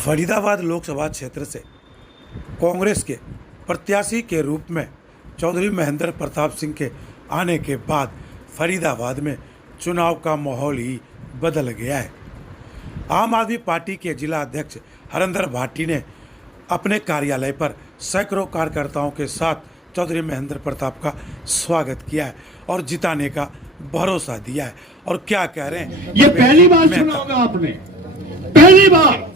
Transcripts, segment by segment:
फरीदाबाद लोकसभा क्षेत्र से कांग्रेस के प्रत्याशी के रूप में चौधरी महेंद्र प्रताप सिंह के आने के बाद फरीदाबाद में चुनाव का माहौल ही बदल गया है। आम आदमी पार्टी के जिला अध्यक्ष हरेंद्र भाटी ने अपने कार्यालय पर सैकड़ों कार्यकर्ताओं के साथ चौधरी महेंद्र प्रताप का स्वागत किया है और जिताने का भरोसा दिया है। और क्या कह रहे हैं, ये पहली बार सुना होगा आपने, पहली बार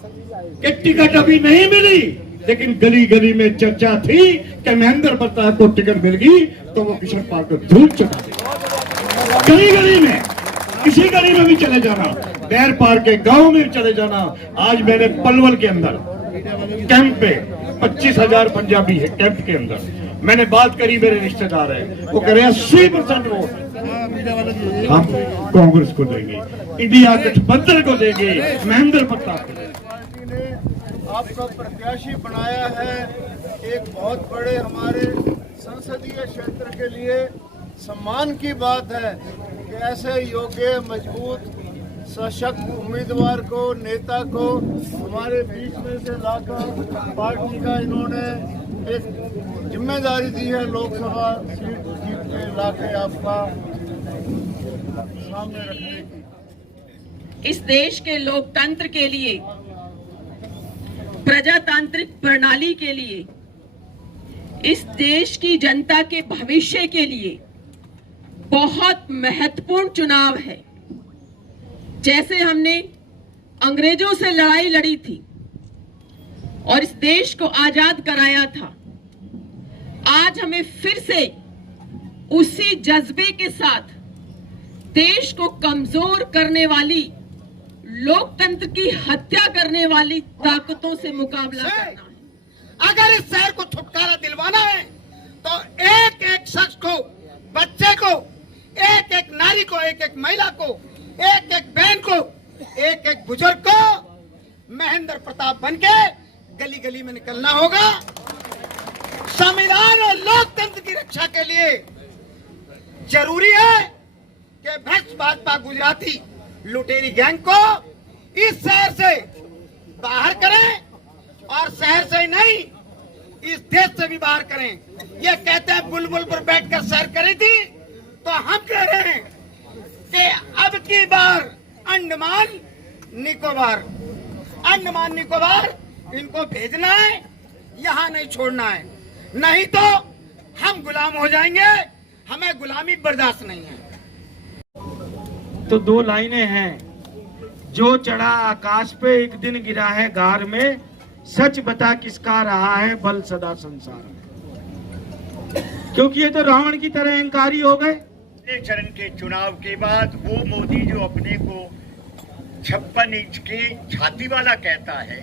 कि टिकट अभी नहीं मिली, लेकिन गली गली में चर्चा थी कि महेंद्र प्रताप को टिकट मिल गई तो वो किशन पाल को धूल चढ़ा देगा। गली गली में, किसी गली में भी चले जाना, बैर पार के गांव में भी चले जाना। आज मैंने पलवल के अंदर कैंप पे 25,000 पंजाबी है कैंप के अंदर, मैंने बात करी, मेरे रिश्तेदार है, वो कह रहे हैं 80% वोट हम कांग्रेस को देंगे, इंडिया गठबंधन को देंगे, महेंद्र प्रताप को। आपका प्रत्याशी बनाया है। एक बहुत बड़े हमारे संसदीय क्षेत्र के लिए सम्मान की बात है कि ऐसे योग्य, मजबूत, सशक्त उम्मीदवार को, नेता को हमारे बीच में से लाकर पार्टी का इन्होंने एक जिम्मेदारी दी है लोकसभा सीट जीत के लाके आपका सामने रखने की। इस देश के लोकतंत्र के लिए, प्रजातांत्रिक प्रणाली के लिए, इस देश की जनता के भविष्य के लिए बहुत महत्वपूर्ण चुनाव है। जैसे हमने अंग्रेजों से लड़ाई लड़ी थी और इस देश को आजाद कराया था, आज हमें फिर से उसी जज्बे के साथ देश को कमजोर करने वाली, लोकतंत्र की हत्या करने वाली ताकतों से मुकाबला करना है। अगर इस शहर को छुटकारा दिलवाना है तो एक एक शख्स को, बच्चे को, एक एक नारी को, एक एक महिला को, एक एक बहन को, एक एक बुजुर्ग को महेंद्र प्रताप बनके गली गली में निकलना होगा। संविधान और लोकतंत्र की रक्षा के लिए जरूरी है कि भ्रष्ट भाजपा गुजराती लुटेरी गैंग को इस शहर से बाहर करें और शहर से ही नहीं, इस देश से भी बाहर करें। ये कहते हैं बुलबुल पर बैठकर सैर करी थी, तो हम कह रहे हैं कि अब की बार अंडमान निकोबार इनको भेजना है, यहाँ नहीं छोड़ना है, नहीं तो हम गुलाम हो जाएंगे। हमें गुलामी बर्दाश्त नहीं है। तो दो लाइनें हैं, जो चढ़ा आकाश पे एक दिन गिरा है गार में, सच बता किसका रहा है बल सदा संसार में। क्योंकि ये तो रावण की तरह अहंकारी हो गए। चरण के चुनाव के बाद वो मोदी जो अपने को 56 इंच के छाती वाला कहता है,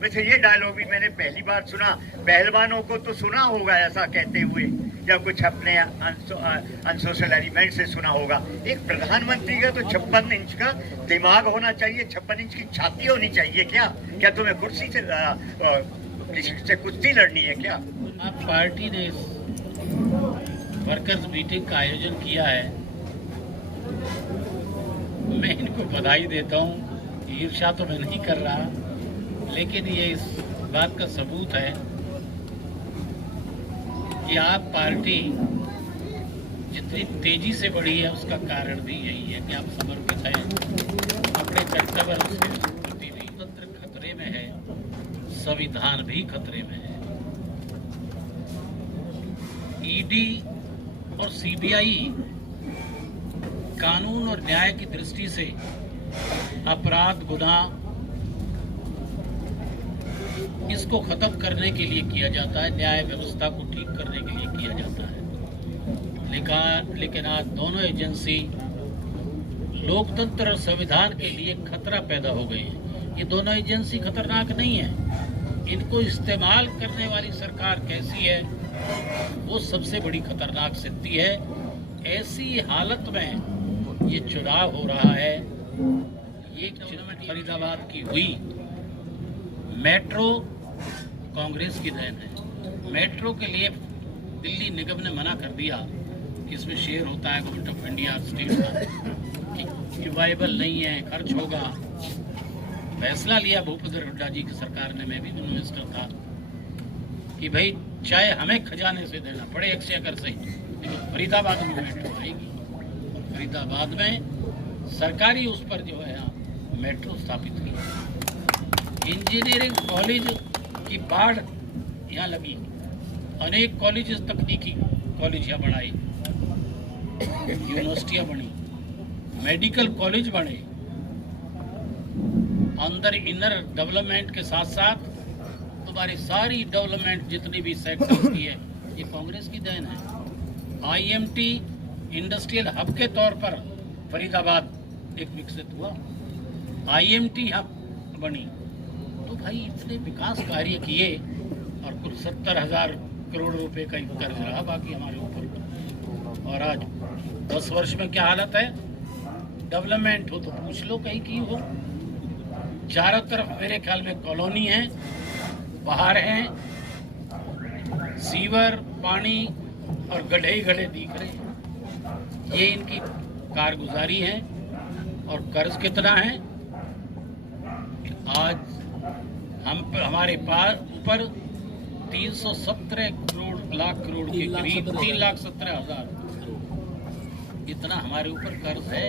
वैसे ये डायलॉग भी मैंने पहली बार सुना। पहलवानों को तो सुना होगा ऐसा कहते हुए, या कुछ अपने अनसोशल एलिमेंट से सुना होगा। एक प्रधानमंत्री का तो 56 इंच का दिमाग होना चाहिए, 56 इंच की छाती होनी चाहिए। क्या तुम्हें कुर्सी से कुश्ती लड़नी है क्या? आप पार्टी ने इस वर्कर्स मीटिंग का आयोजन किया है, मैं इनको बधाई देता हूँ। ईर्ष्या तो मैं नहीं कर रहा, लेकिन ये इस बात का सबूत है कि आप पार्टी जितनी तेजी से बढ़ी है उसका कारण भी यही है कि आप समर्पित हैं अपने कर्तव्य और उसके प्रति। लोकतंत्र खतरे में है, संविधान भी खतरे में है। ईडी और सीबीआई कानून और न्याय की दृष्टि से अपराध, गुनाह, इसको खत्म करने के लिए किया जाता है, न्याय व्यवस्था को ठीक करने के लिए किया जाता है। लेकिन आज दोनों एजेंसी लोकतंत्र और संविधान के लिए खतरा पैदा हो गई है। ये दोनों एजेंसी खतरनाक नहीं है, इनको इस्तेमाल करने वाली सरकार कैसी है वो सबसे बड़ी खतरनाक स्थिति है। ऐसी हालत में ये चुनाव हो रहा है। ये फरीदाबाद की हुई मेट्रो कांग्रेस की देन है। मेट्रो के लिए दिल्ली निगम ने मना कर दिया कि इसमें शेयर होता है गवर्नमेंट ऑफ इंडिया स्टेट का, कि वायबल नहीं है, खर्च होगा। फैसला लिया भूपेंद्र हुड्डा जी की सरकार ने, मैं भी मिनिस्टर था, कि भाई चाहे हमें खजाने से देना पड़े 100 एकड़ से, लेकिन फरीदाबाद में मेट्रो आएगी। और फरीदाबाद में सरकारी उस पर जो है मेट्रो स्थापित की। इंजीनियरिंग कॉलेज की बाढ़ यहाँ लगी, अनेक कॉलेजेस तकनीकी कॉलेज यहाँ बढ़ाए, यूनिवर्सिटियाँ बनी, मेडिकल कॉलेज बने, अंदर इनर डेवलपमेंट के साथ साथ तुम्हारी सारी डेवलपमेंट जितनी भी सेक्टर्स की है ये कांग्रेस की देन है। आईएमटी इंडस्ट्रियल हब के तौर पर फरीदाबाद एक विकसित हुआ, आईएमटी हब बनी। तो भाई इतने विकास कार्य किए और कुल 70,000 करोड़ रुपए का कर्ज रहा बाकी हमारे ऊपर। और आज 10 वर्ष में क्या हालत है, डेवलपमेंट हो तो पूछ लो कहीं की हो। चारों तरफ मेरे ख्याल में कॉलोनी है, बाहर हैं, सीवर, पानी और गड्ढे ही गड्ढे दिख रहे हैं। ये इनकी कारगुजारी है। और कर्ज कितना है, आज हमारे पास ऊपर 317 लाख करोड़ के करीब 3,17,000 करोड़ इतना हमारे ऊपर कर्ज है।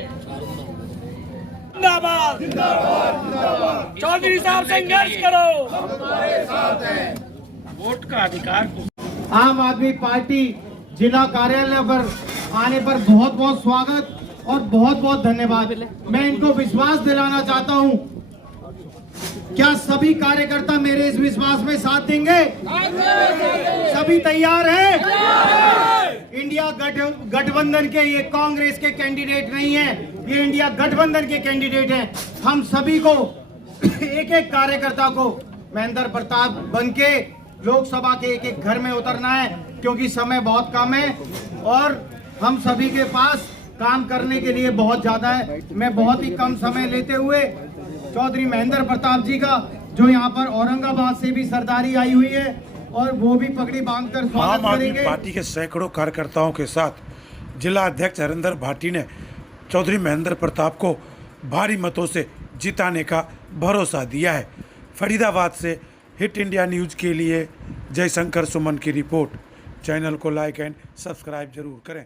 जिंदाबाद चौधरी साहब संघर्ष करो, वोट का अधिकार आम आदमी पार्टी जिला कार्यालय पर आने पर बहुत बहुत स्वागत और बहुत बहुत धन्यवाद। मैं इनको विश्वास दिलाना चाहता हूं, क्या सभी कार्यकर्ता मेरे इस विश्वास में साथ देंगे? सभी तैयार हैं? इंडिया गठबंधन के, ये कांग्रेस के कैंडिडेट नहीं है, ये इंडिया गठबंधन के कैंडिडेट हैं। हम सभी को एक एक कार्यकर्ता को महेंद्र प्रताप बनके लोकसभा के एक एक घर में उतरना है, क्योंकि समय बहुत कम है और हम सभी के पास काम करने के लिए बहुत ज्यादा है। मैं बहुत ही कम समय लेते हुए चौधरी महेंद्र प्रताप जी का, जो यहाँ पर औरंगाबाद से भी सरदारी आई हुई है और वो भी पगड़ी बांधकर स्वागत आम आदमी करेंगे। पार्टी के सैकड़ों कार्यकर्ताओं के साथ जिला अध्यक्ष हरिंदर भाटी ने चौधरी महेंद्र प्रताप को भारी मतों से जिताने का भरोसा दिया है। फरीदाबाद से हिट इंडिया न्यूज़ के लिए जयशंकर सुमन की रिपोर्ट। चैनल को लाइक एंड सब्सक्राइब जरूर करें।